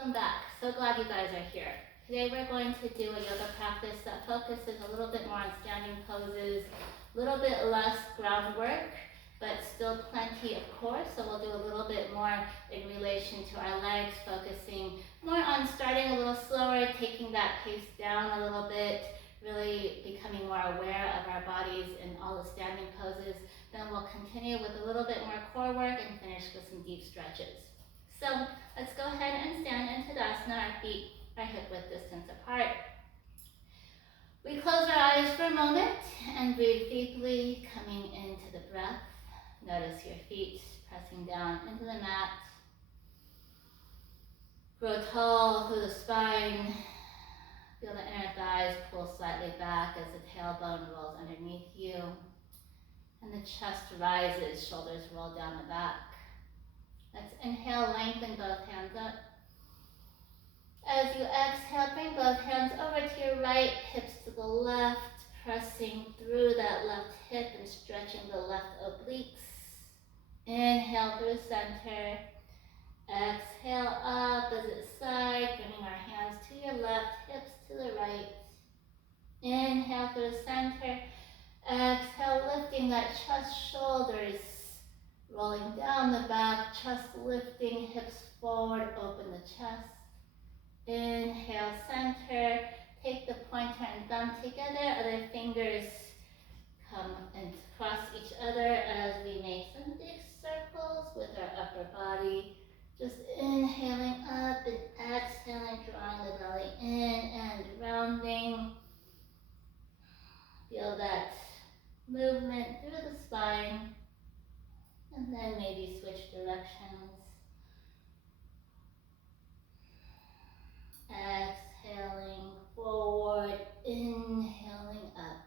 Welcome back. So glad you guys are here. Today we're going to do a yoga practice that focuses a little bit more on standing poses, a little bit less groundwork, but still plenty of core. So we'll do a little bit more in relation to our legs, focusing more on starting a little slower, taking that pace down a little bit, really becoming more aware of our bodies in all the standing poses. Then we'll continue with a little bit more core work and finish with some deep stretches. So let's go ahead and stand in Tadasana. Our feet are hip width distance apart. We close our eyes for a moment and breathe deeply, coming into the breath. Notice your feet pressing down into the mat. Grow tall through the spine. Feel the inner thighs pull slightly back as the tailbone rolls underneath you. And the chest rises, shoulders roll down the back. Let's inhale, lengthen both hands up. As you exhale, bring both hands over to your right, hips to the left, pressing through that left hip and stretching the left obliques. Inhale through center. Exhale up as it side, bringing our hands to your left, hips to the right. Inhale through center. Exhale, lifting that chest, shoulders rolling down the back, chest lifting, hips forward, open the chest. Inhale, center. Take the pointer and thumb together. Other fingers come and cross each other as we make some big circles with our upper body. Just inhaling up and exhaling, drawing the belly in and rounding. Feel that movement through the spine. And then maybe switch directions. Exhaling forward, inhaling up.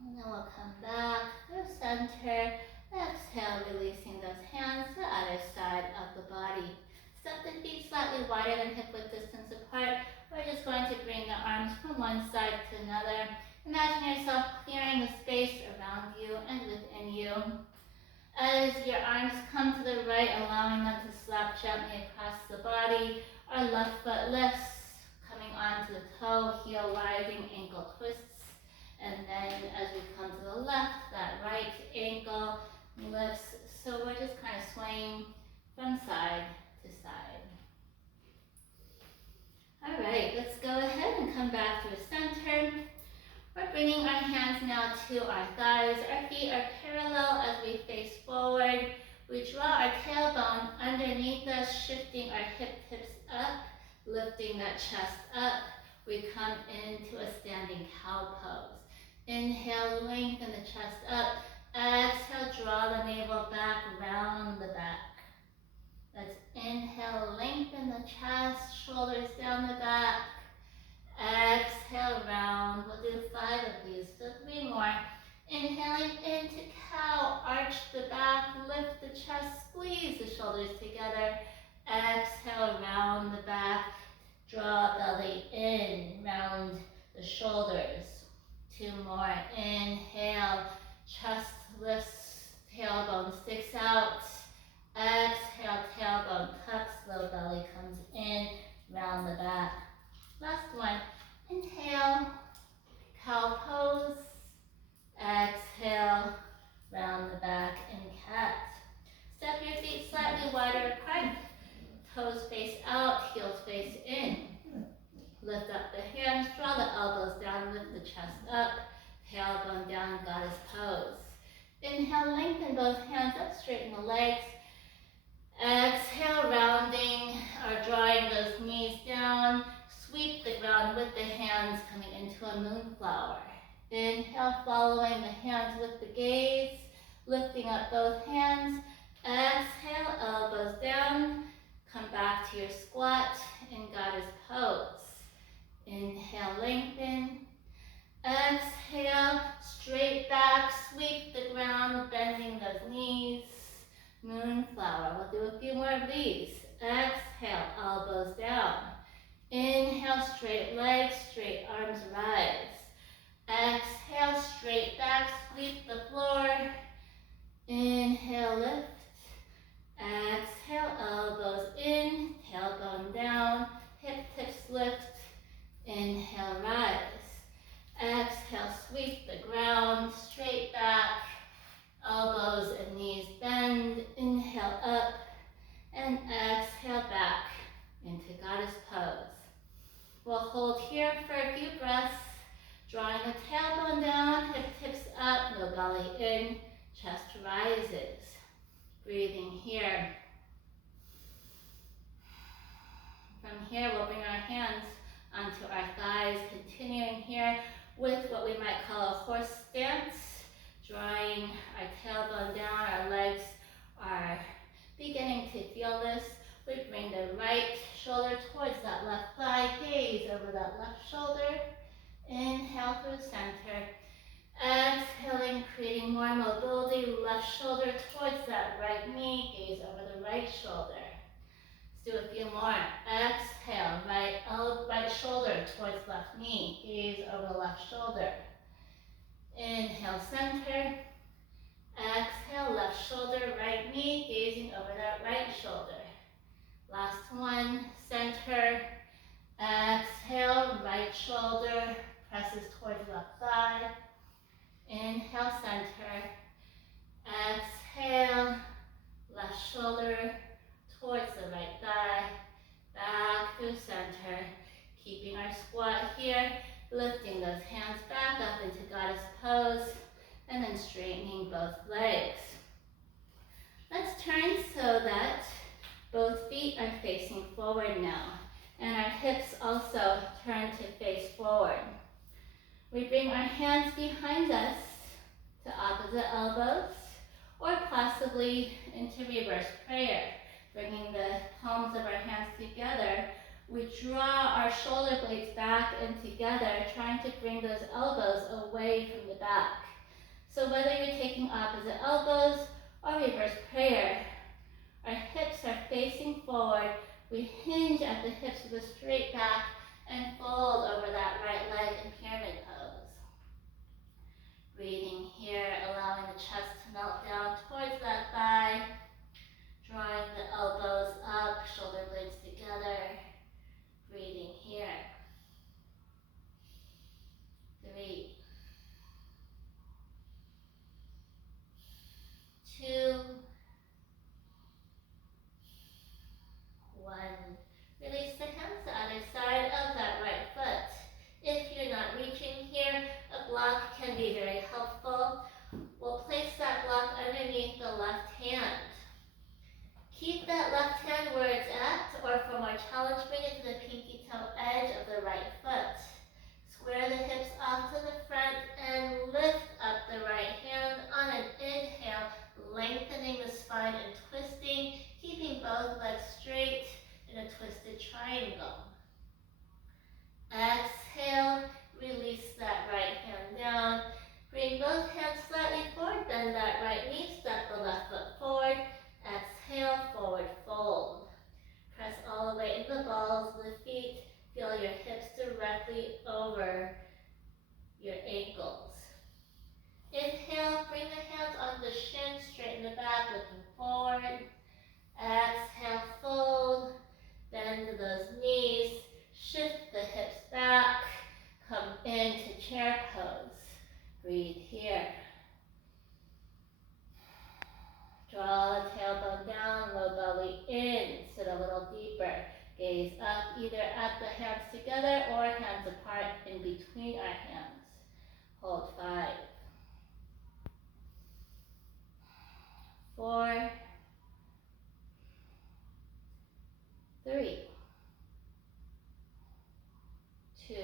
And then we'll come back through center. Exhale, releasing those hands to the other side of the body. Step the feet slightly wider than hip width distance apart. We're just going to bring the arms from one side to another. Imagine yourself clearing the space around you and within you. As your arms come to the right, allowing them to slap gently across the body. Our left foot lifts, coming onto the toe, heel rising, ankle twists. And then as we come to the left, that right ankle lifts. So we're just kind of swaying from side to side. All right, let's go ahead and come back through center. We're bringing our hands now to our thighs. Our feet are parallel as we face forward. We draw our tailbone underneath us, shifting our hip tips up, lifting that chest up. We come into a standing cow pose. Inhale, lengthen the chest up. Exhale, draw the navel back, round the back. Let's inhale, lengthen the chest, shoulders down the back. Exhale, round. We'll do 5 of these, so 3 more. Inhaling into cow, arch the back, lift the chest, squeeze the shoulders together. Exhale, round the back, draw belly in, round the shoulders. 2 more. Inhale, chest lifts, tailbone sticks out. Exhale, tailbone tucks, low belly comes in, round the back. Last one. Inhale, cow pose. Exhale, round the back in cat. Step your feet slightly wider apart. Toes face out, heels face in. Lift up the hands, draw the elbows down, lift the chest up. Tailbone down, goddess pose. Inhale, lengthen both hands up, straighten the legs. Exhale, rounding or drawing those knees down. Sweep the ground with the hands, coming into a moonflower. Inhale, following the hands with the gaze, lifting up both hands. Exhale, elbows down. Come back to your squat in goddess pose. Inhale, lengthen. Exhale, straight back, sweep the ground, bending those knees. Moonflower. We'll do a few more of these. Exhale, elbows down. Inhale, straight legs, straight arms rise. Exhale, straight back, sweep the floor. Inhale, lift. Exhale, elbows and exhale back into goddess pose. We'll hold here for a few breaths, drawing the tailbone down, hip tips up, no belly in, chest rises. Breathing here. From here, we'll bring our hands onto our thighs, continuing here with what we might call a horse stance, drawing our tailbone down, our legs are beginning to feel this. We bring the right shoulder towards that left thigh, gaze over that left shoulder. Inhale through center. Exhaling, creating more mobility, left shoulder towards that right knee, gaze over the right shoulder. Let's do a few more. Exhale, right shoulder towards left knee, gaze over left shoulder. Inhale, center. Exhale, left shoulder, right knee, gazing over that right shoulder. Last one, center. Exhale, right shoulder presses towards left thigh. Inhale, center. Exhale, left shoulder towards the right thigh. Back through center. Keeping our squat here, lifting those hands back up into goddess pose, and then straightening both legs. Let's turn so that both feet are facing forward now, and our hips also turn to face forward. We bring our hands behind us to opposite elbows, or possibly into reverse prayer. Bringing the palms of our hands together, we draw our shoulder blades back and together, trying to bring those elbows away from the back. So whether you're taking opposite elbows or reverse prayer, our hips are facing forward. We hinge at the hips with a straight back and fold over that right leg in pyramid pose. Breathing here, allowing the chest to melt down towards that thigh. Drawing the elbows up, shoulder blades together. Breathing here. 3, 2, 1. Release the hands to the other side of that right foot. If you're not reaching here, a block can be very helpful. We'll place that block underneath the left hand. Keep that left hand where it's at, or for more challenge, bring it to the pinky toe edge of the right foot. Square the hips off to the front and lift up the right hand on an inhale, lengthening the spine and twisting, keeping both legs straight in a twisted triangle. Exhale, release that right hand down. Bring both hands slightly forward, bend that right knee, step the left foot forward. Exhale, forward fold. Press all the way into the balls of the feet. Feel your hips directly over your ankles. Inhale, bring the hands on the shin, straighten the back, looking forward. Exhale, fold. Bend those knees. Shift the hips back. Come into chair pose. Breathe here. Draw the tailbone down, low belly in, sit a little deeper. Gaze up, either at the hands together or hands apart in between our hands. Hold 5, 4, 3, 2,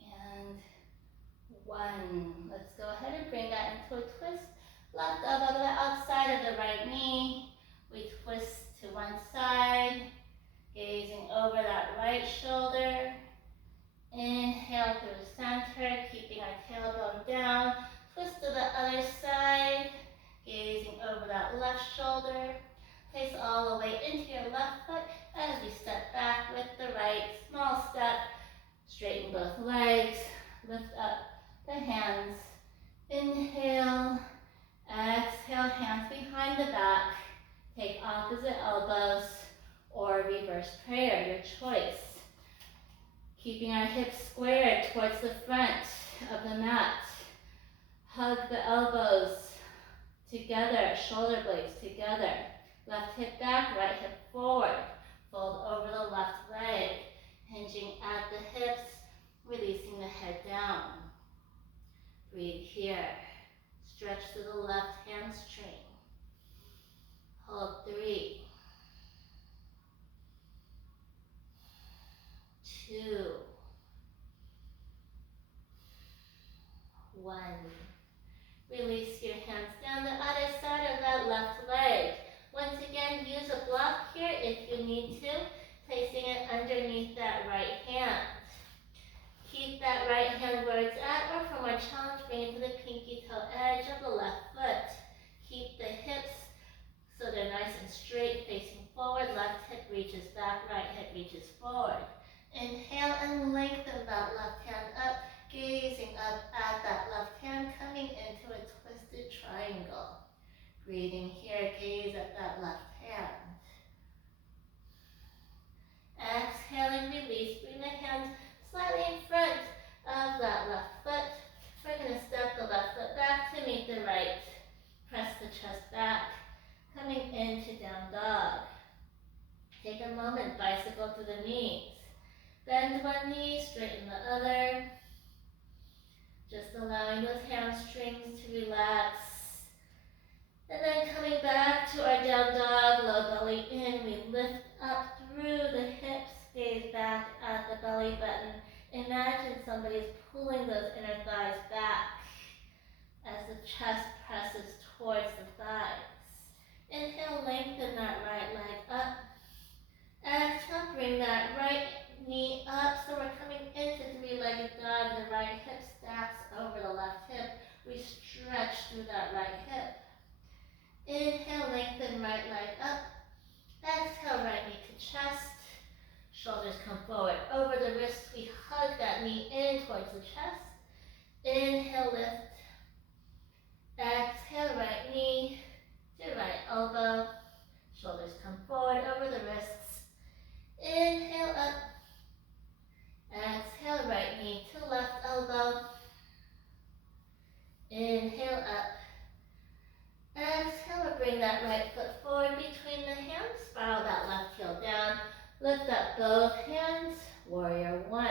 and 1. Let's go ahead and bring that into a twist. Left elbow to the outside of the right knee. We twist to one side, gazing over that right shoulder. Inhale through center, keeping our tailbone down. Twist to the other side, gazing over that left shoulder. Place all the way into your left foot as we step back with the right. Small step, straighten both legs, lift up the hands. Inhale, exhale, hands behind the back. Take opposite elbows or reverse prayer, your choice. Keeping our hips squared towards the front of the mat. Hug the elbows together, shoulder blades together. Left hip back, right hip forward. Fold over the left leg, hinging at the hips, releasing the head down. Breathe here. Stretch to the left hamstring. Hold 3, 2, 1. Release your hands down the other side of that left leg. Once again, use a block here if you need to, placing it underneath that right hand. Keep that right hand where it's at, or for more challenge, bring it to the pinky toe edge of the left foot. Keep the hips so they're nice and straight, facing forward. Left hip reaches back, right hip reaches forward. Inhale and lengthen that left hand up, gazing up at that left hand, coming into a twisted triangle. Breathing here, gaze at that left hand. Exhaling, release, bring the hands slightly in front of that left foot. We're going to step the left foot back to meet the right. Press the chest back, coming into down dog. Take a moment, bicycle through the knees. Bend one knee, straighten the other. Just allowing those hamstrings to relax. And then coming back to our down dog, low belly in. We lift up through the hips, gaze back at the belly button. Imagine somebody's pulling those inner thighs back as the chest presses towards the thighs. Inhale, lengthen that right leg up. Exhale, bring that right knee up. So we're coming into three-legged dog. The right hip stacks over the left hip. We stretch through that right hip. Inhale, lengthen right leg up. Exhale, right knee to chest. Shoulders come forward over the wrists. We hug that knee in towards the chest. Inhale, lift. Exhale, right knee to right elbow. Shoulders come forward over the wrists. Inhale up. Exhale, right knee to left elbow. Inhale up. Exhale, bring that right foot forward between the hands. Spiral that left heel down. Lift up both hands. Warrior 1.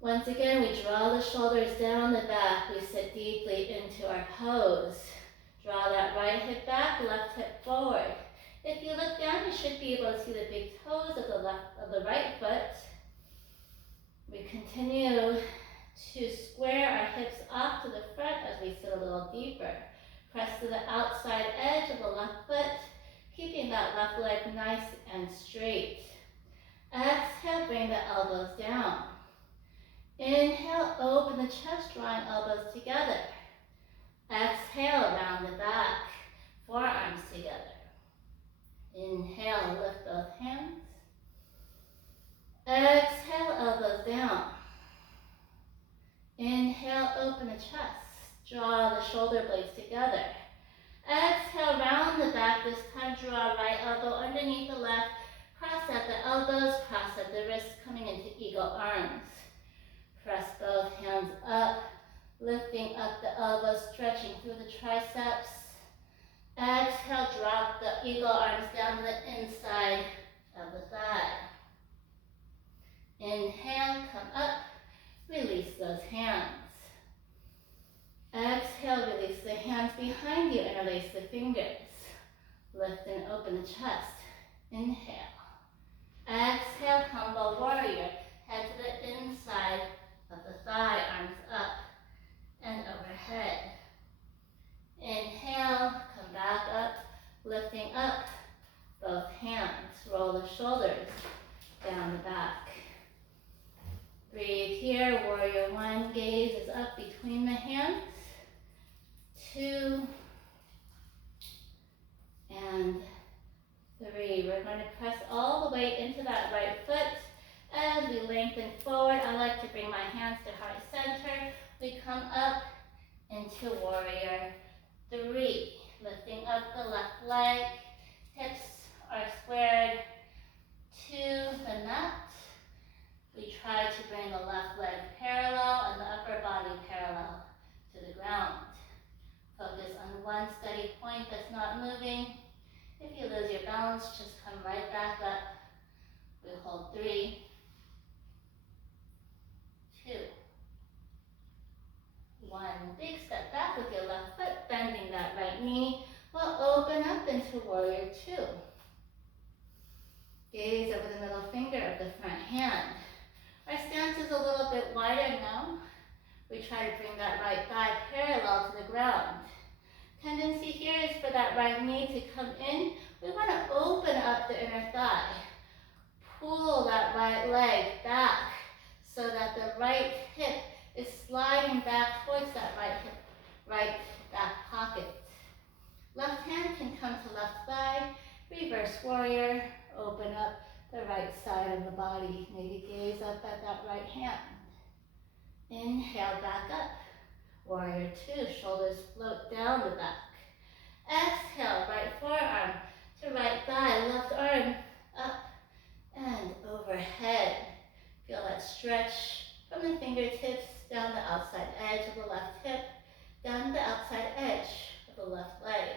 Once again, we draw the shoulders down the back. We sit deeply into our pose. Draw that right hip back, left hip forward. If you look down, you should be able to see the big toes of the right foot. We continue to square our hips off to the front as we sit a little deeper. Press to the outside edge of the left foot, keeping that left leg nice and straight. Exhale, bring the elbows down. Inhale, open the chest, drawing elbows together. Exhale, round the back, forearms together. Inhale, lift both hands. Exhale, elbows down. Inhale, open the chest. Draw the shoulder blades together. Exhale, round the back. This time, draw right elbow underneath the left. Cross at the elbows, cross at the wrists, coming into eagle arms. Press both hands up, lifting up the elbows, stretching through the triceps. Exhale, drop the eagle arms down to the inside of the thigh. Inhale, come up, release those hands. Exhale, release the hands behind you, interlace the fingers. Lift and open the chest. Inhale. Exhale, humble warrior. Head to the inside of the thigh, arms up and overhead. Inhale, come back up, lifting up both hands. Roll the shoulders down the back. Breathe here, warrior 1, gaze is up between the hands. 2 and 3. We're going to press all the way into that right foot as we lengthen forward. I like to bring my hands to heart center. We come up into warrior 3. Lifting up the left leg. Hips are squared to the mat. We try to bring the left leg parallel and the upper body parallel to the ground. Focus on one steady point that's not moving. If you lose your balance, just come right back up. We hold 3, 2, 1. Big step back with your left foot, bending that right knee. We'll open up into warrior 2. Gaze over the middle finger of the front hand. Our stance is a little bit wider now. We try to bring that right thigh parallel to the ground. Tendency here is for that right knee to come in. We want to open up the inner thigh. Pull that right leg back so that the right hip is sliding back towards that right hip, right back pocket. Left hand can come to left thigh, reverse warrior, open up the right side of the body. Maybe gaze up at that right hand. Inhale back up. Warrior 2, shoulders float down the back. Exhale, right forearm to right thigh, left arm up and overhead. Feel that stretch from the fingertips down the outside edge of the left hip, down the outside edge of the left leg.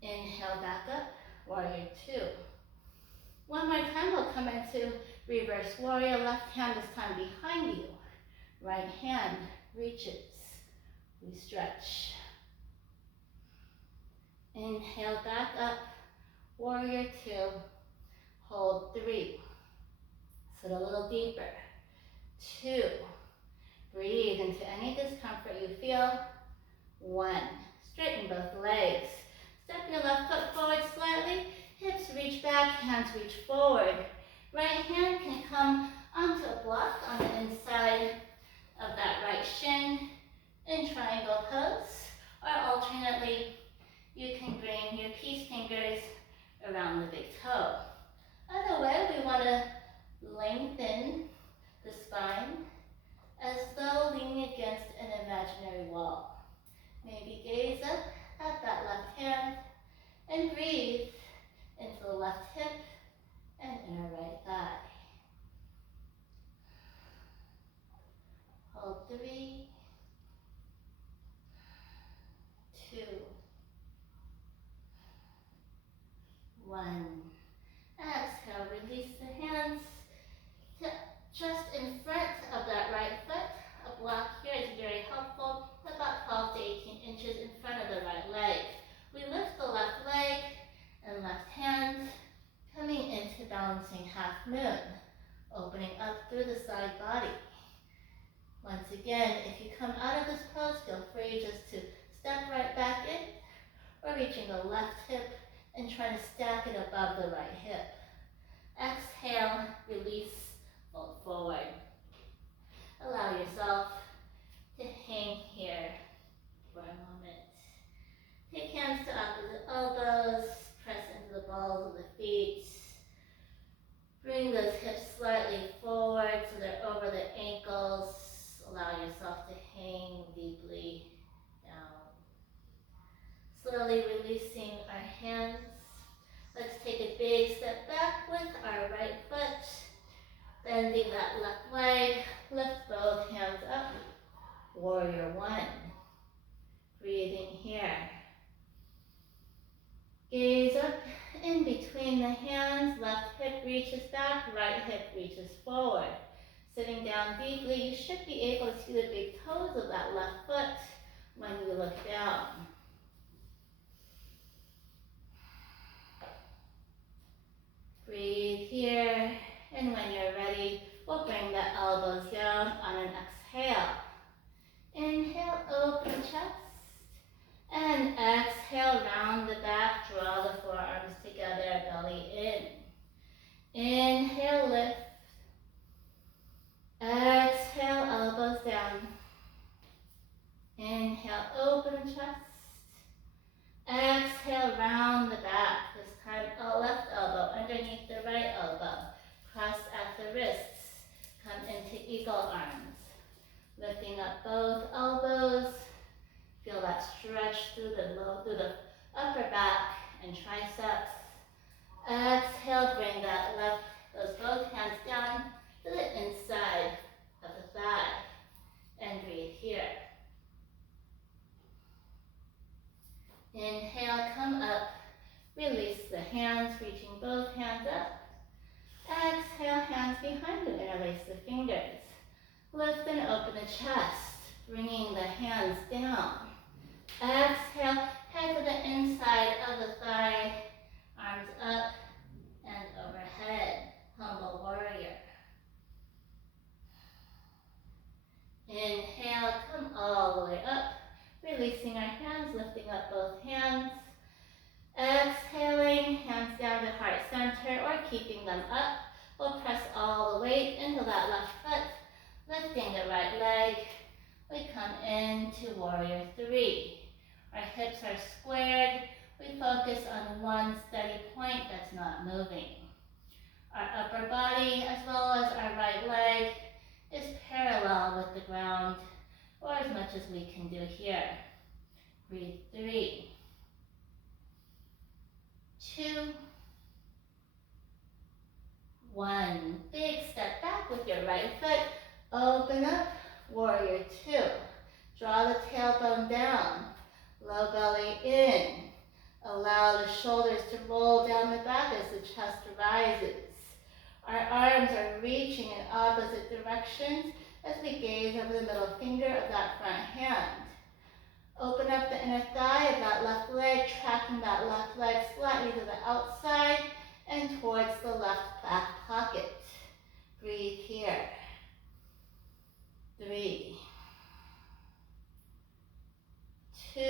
Inhale back up, warrior 2. One more time, we'll come into reverse warrior. Left hand this time behind you. Right hand reaches. We stretch. Inhale back up, warrior 2. Hold 3. Sit a little deeper. 2. Breathe into any discomfort you feel. 1. Straighten both legs. Step your left foot forward slightly. Hips reach back, hands reach forward. Right hand can come onto a block on the inside of that right shin in triangle pose. Or alternately, you can bring your peace fingers around the big toe. Other way, we want to lengthen the spine as though leaning against an imaginary wall. Maybe gaze up at that left hand and breathe into the left hip and inner right thigh. Hold 3, 2, 1. Exhale, release the hands to just in front of that right foot. A block here is very helpful, about 12 to 18 inches in front of the right leg. We lift the left leg and left hand, coming into balancing half moon, opening up through the side body. Once again, if you come out of this pose, feel free just to step right back in, or reaching the left hip and trying to stack it above the right hip. Exhale, release, fold forward. Allow yourself to hang here for a moment. Take hands to opposite elbows, press into the balls of the feet. Bring those hips slightly forward so they're over the ankles. Allow yourself to hang deeply down. Slowly releasing our hands. Let's take a big step back with our right foot. Bending that left leg. Lift both hands up. Warrior 1. Breathing here. Gaze up in between the hands. Left hip reaches back. Right hip reaches forward. Sitting down deeply, you should be able to see the big toes of that left foot when you look down. Breathe here, and when you're ready, we'll bring the elbows down on an exhale. Inhale, open chest, and exhale, round the back, draw the forearms together, belly in. Inhale, lift. Exhale, elbows down. Inhale, open chest. Exhale, round the back. This time, left elbow underneath the right elbow. Cross at the wrists. Come into eagle arms. Lifting up both elbows. Feel that stretch through the upper back and triceps. Exhale, bring those both hands down to the inside of the thigh. And breathe here. Inhale, come up. Release the hands, reaching both hands up. Exhale, hands behind you, interlace the fingers. Lift and open the chest, bringing the hands down. Exhale, head to the inside of the thigh, arms up and overhead, humble warrior. Inhale, come all the way up, releasing our hands, lifting up both hands. Exhaling, hands down to heart center or keeping them up. We'll press all the weight into that left foot, lifting the right leg. We come into warrior three. Our hips are squared. We focus on one steady point that's not moving. Our upper body, as well as our right leg, is parallel with the ground, or as much as we can do here. Breathe 3, 2, 1. Big step back with your right foot. Open up, warrior 2. Draw the tailbone down, low belly in. Allow the shoulders to roll down the back as the chest rises. Our arms are reaching in opposite directions as we gaze over the middle finger of that front hand. Open up the inner thigh of that left leg, tracking that left leg slightly to the outside and towards the left back pocket. Breathe here. 3, 2,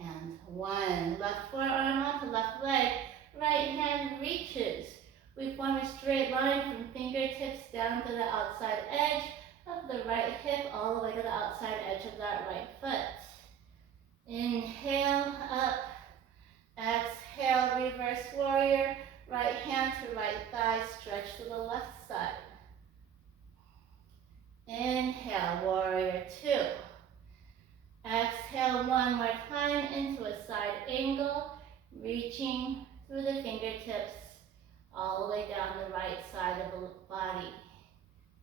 and 1. Left forearm onto left leg. Right hand reaches. We form a straight line from fingertips down to the outside edge of the right hip, all the way to the outside edge of that right foot. Inhale, up. Exhale, reverse warrior. Right hand to right thigh, stretch to the left side. Inhale, warrior 2. Exhale, one more time into a side angle, reaching through the fingertips all the way down the right side of the body.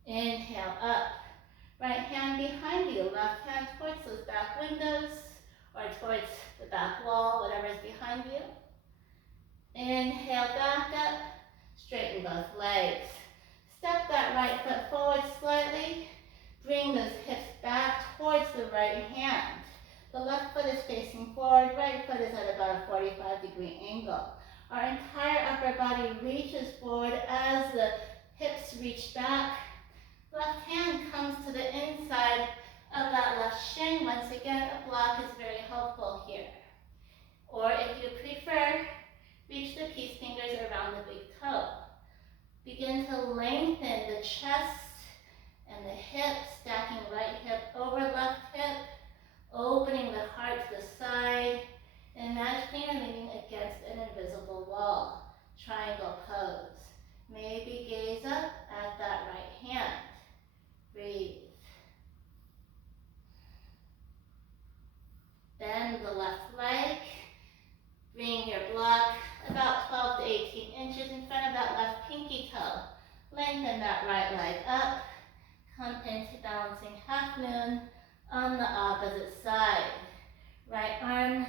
Inhale, up. Right hand behind you, left hand towards those back windows or towards the back wall, whatever is behind you. Inhale, back up, straighten both legs. Step that right foot forward slightly. Bring those hips back towards the right hand. The left foot is facing forward, right foot is at about a 45-degree angle. Our entire upper body reaches forward as the hips reach back. Left hand comes to the inside of that left shin. Once again, a block is very helpful here. Or if you prefer, reach the peace fingers around the big toe. Begin to lengthen the chest and the hip, stacking right hip over left hip, opening the heart to the side. Imagine you're leaning against an invisible wall, triangle pose. Maybe gaze up at that right hand. Breathe. Bend the left leg. Bring your block about 12 to 18 inches in front of that left pinky toe. Lengthen that right leg up. Come into balancing half moon on the opposite side. Right arm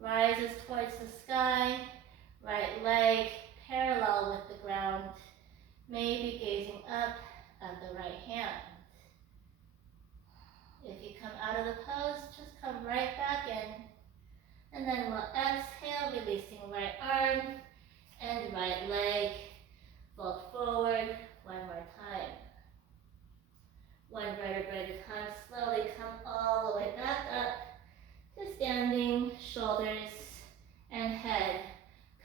rises towards the sky. Right leg parallel with the ground. Maybe gazing up at the right hand. If you come out of the pose, just come right back in. And then we'll exhale, releasing right arm and right leg. Fold forward one more time. One vertebrae at a time. Slowly come all the way back up to standing, shoulders and head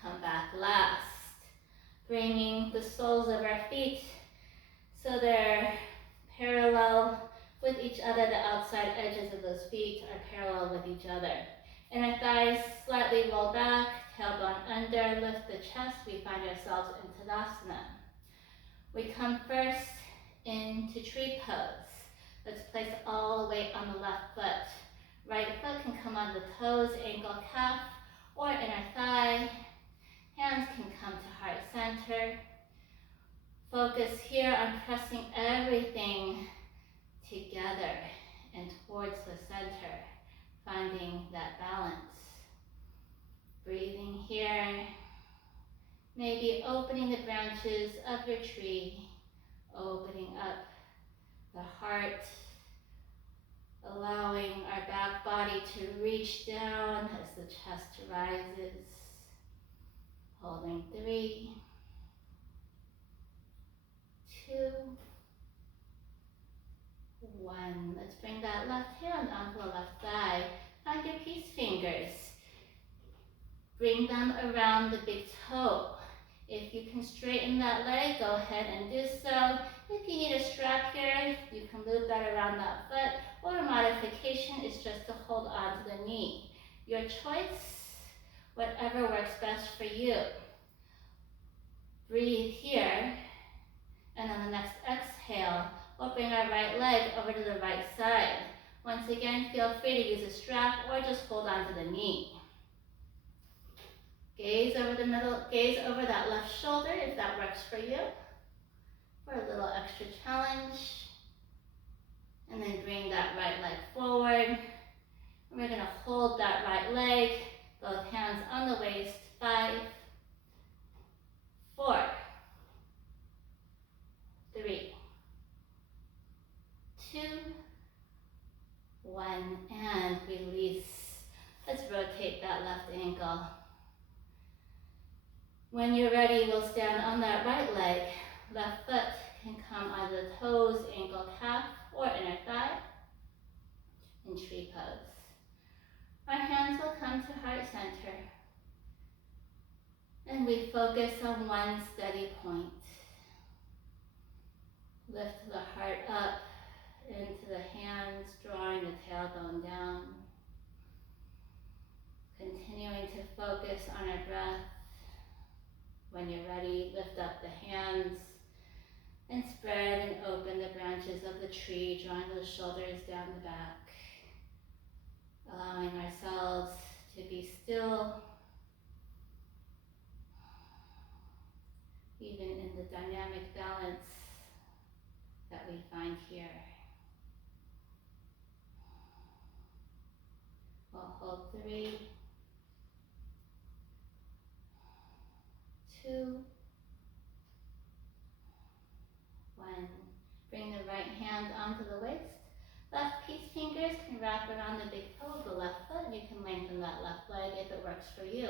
come back last. Bringing the soles of our feet so they're parallel with each other. The outside edges of those feet are parallel with each other. And our thighs slightly roll back, tailbone under, lift the chest. We find ourselves in Tadasana. We come first into tree pose. Let's place all the weight on the left foot. Right foot can come on the toes, ankle, calf, or inner thigh. Hands can come to heart center. Focus here on pressing everything together and towards the center. finding that balance. Breathing here, maybe opening the branches of your tree, opening up the heart, allowing our back body to reach down as the chest rises. Holding 3, 2, 1. Let's bring that left hand onto the left thigh. Find your peace fingers. Bring them around the big toe. If you can straighten that leg, go ahead and do so. If you need a strap here, you can loop that around that foot, or a modification is just to hold on to the knee. Your choice, whatever works best for you. Breathe here, and on the next exhale, we'll bring our right leg over to the right side. Once again, feel free to use a strap or just hold on to the knee. Gaze over the middle, gaze over that left shoulder if that works for you, for a little extra challenge. And then bring that right leg forward. And we're gonna hold that right leg, both hands on the waist. 5, 4, 3, 2, 1, and release. Let's rotate that left ankle. When you're ready, we'll stand on that right leg. Left foot can come on the toes, ankle, calf, or inner thigh in tree pose. Our hands will come to heart center. And we focus on one steady point. Lift the heart up into the hands, drawing the tailbone down. Continuing to focus on our breath. When you're ready, lift up the hands and spread and open the branches of the tree, drawing those shoulders down the back. Allowing ourselves to be still, even in the dynamic balance that we find here. We'll hold 3, 2, 1. Bring the right hand onto the waist. Left peace fingers can wrap around the big toe of the left foot, and you can lengthen that left leg if it works for you.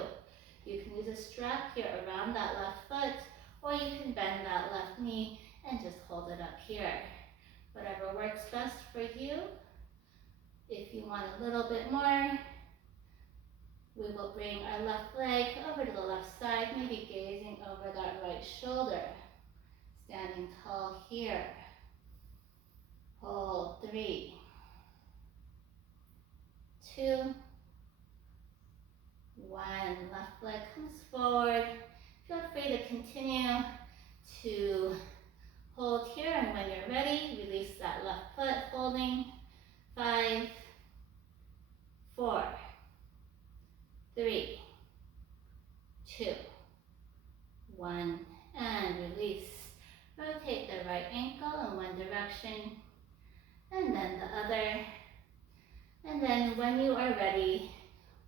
You can use a strap here around that left foot, or you can bend that left knee and just hold it up here. Whatever works best for you. If you want a little bit more, we will bring our left leg over to the left side, maybe gazing over that right shoulder. Standing tall here. Hold 3, 2, 1. Left leg comes forward. Feel free to continue to hold here, and when you're ready, release that left foot, holding. 5, 4, 3, 2, 1, and release. Rotate the right ankle in one direction, and then the other. And then when you are ready,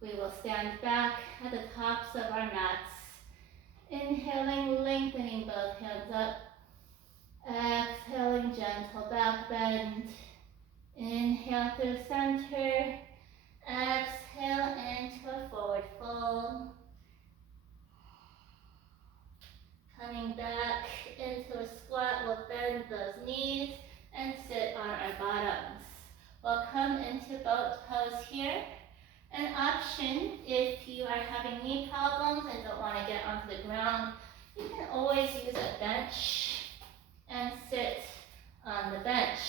we will stand back at the tops of our mats. Inhaling, lengthening both hands up. Exhaling, gentle back bend. Inhale through center. Exhale into a forward fold. Coming back into a squat, we'll bend those knees and sit on our bottoms. We'll come into boat pose here. An option, if you are having knee problems and don't want to get onto the ground, you can always use a bench and sit on the bench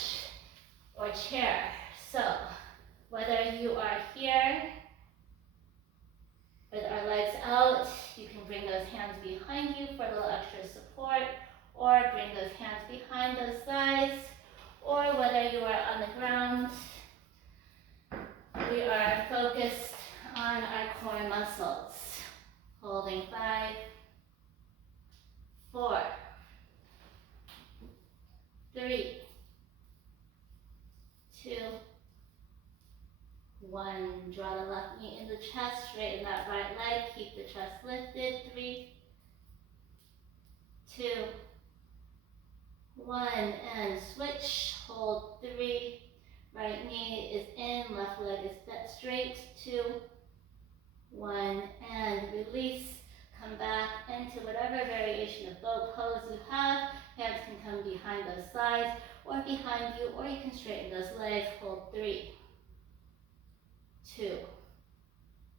or chair. So, whether you are here with our legs out, you can bring those hands behind you for a little extra support, or bring those hands behind those thighs, or whether you are on the ground, we are focused on our core muscles. Holding 5, 4, 3, 2, 1, draw the left knee in the chest, straighten that right leg, keep the chest lifted. 3, 2, 1, and switch, hold. 3, right knee is in, left leg is set straight. 2, 1, and release. Come back into whatever variation of boat pose you have. Hands can come behind those sides or behind you, or you can straighten those legs. Hold. 3, 2,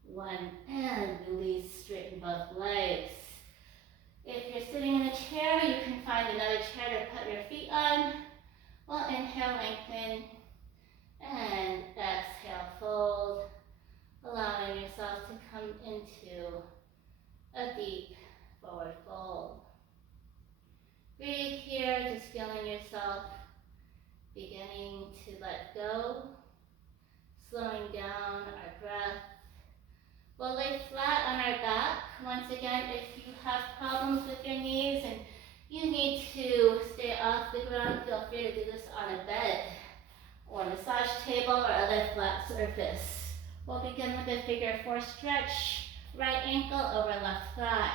1, and release. Straighten both legs. If you're sitting in a chair, you can find another chair to put your feet on. Well, inhale, lengthen, and exhale, fold, allowing yourself to come into a deep forward fold. Breathe here, just feeling yourself beginning to let go, slowing down our breath. We'll lay flat on our back. Once again, if you have problems with your knees and you need to stay off the ground, feel free to do this on a bed or a massage table or other flat surface. We'll begin with a figure 4 stretch. Right ankle over left thigh.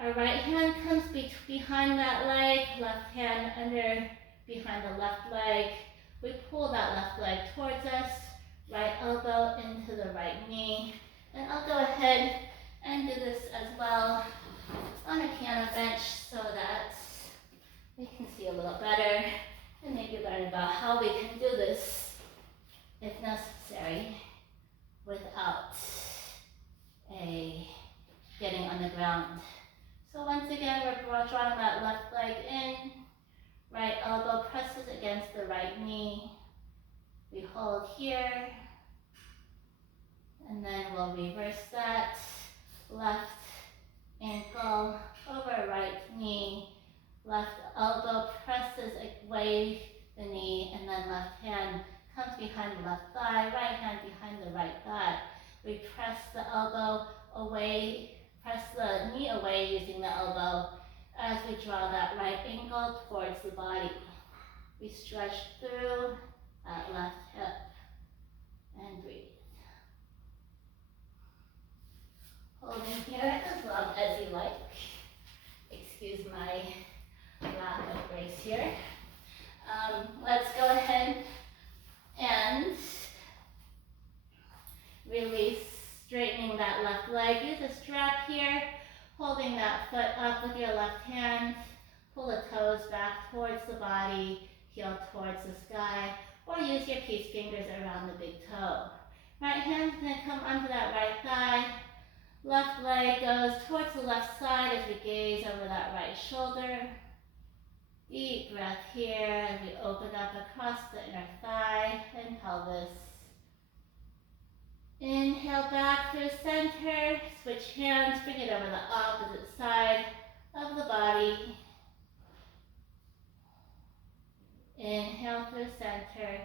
Our right hand comes behind that leg, left hand under behind the left leg. We pull that left leg towards us, right elbow into the right knee. And I'll go ahead and do this as well on a piano bench so that we can see a little better and maybe learn about how we can do this, if necessary, without getting on the ground. So once again, we're drawing that left leg in, right elbow presses against the right knee. We hold here, and then we'll reverse that. Left ankle over right knee, left elbow presses away the knee, and then left hand comes behind the left thigh, right hand behind the right thigh. We press the elbow away, press the knee away using the elbow as we draw that right ankle towards the body. We stretch through that left hip and breathe. Holding here as long as you like. Excuse my lack of grace here. Let's go ahead and release, straightening that left leg. Use a strap here, holding that foot up with your left hand. Pull the toes back towards the body, heel towards the sky, or use your peace fingers around the big toe. Right hand's gonna come onto that right thigh. Left leg goes towards the left side as we gaze over that right shoulder. Deep breath here as we open up across the inner thigh and pelvis. Inhale back through center, switch hands, bring it over the opposite side of the body. Inhale through center,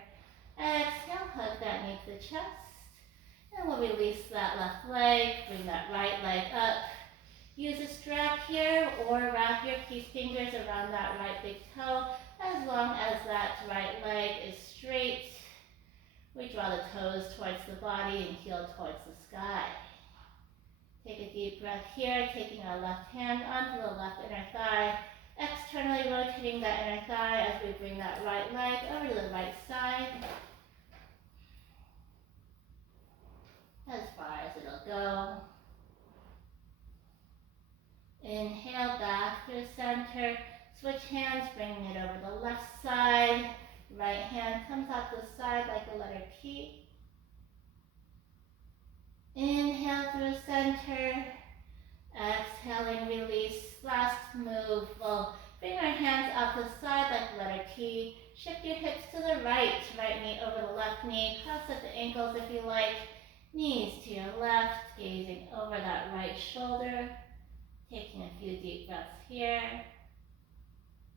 exhale, hug that knee to the chest. And we'll release that left leg, bring that right leg up. Use a strap here or wrap your peace fingers around that right big toe as long as that right leg is straight. We draw the toes towards the body and heel towards the sky. Take a deep breath here, taking our left hand onto the left inner thigh, externally rotating that inner thigh as we bring that right leg over to the right side. As far as it'll go. Inhale back through center, switch hands, bringing it over the left side. Right hand comes out the side like a letter P. Inhale through center, exhaling, release. Last move, we'll bring our hands out the side like the letter T. Shift your hips to the right, right knee over the left knee. Cross at the ankles if you like. Knees to your left, gazing over that right shoulder. Taking a few deep breaths here.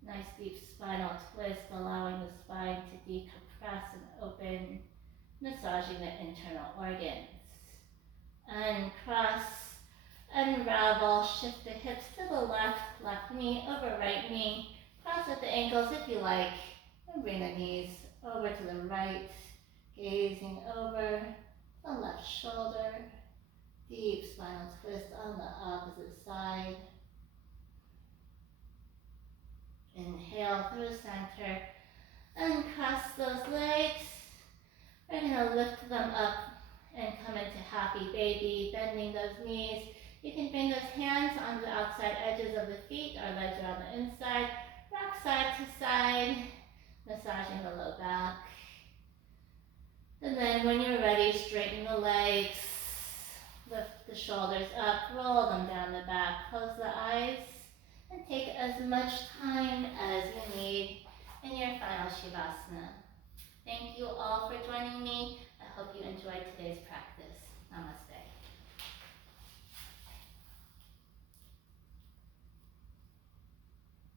Nice deep spinal twist, allowing the spine to decompress and open, massaging the internal organs. Uncross, unravel, shift the hips to the left, left knee over right knee. Cross at the ankles if you like, and bring the knees over to the right. Gazing over the left shoulder. Deep spinal twist on the opposite side. Inhale through center and cross those legs. We're going to lift them up and come into happy baby, bending those knees. You can bring those hands on the outside edges of the feet. Our legs are on the inside. Rock side to side, massaging the low back. And then when you're ready, straighten the legs. Lift the shoulders up, roll them down the back, close the eyes, and take as much time as you need in your final Shavasana. Thank you all for joining me. I hope you enjoyed today's practice. Namaste.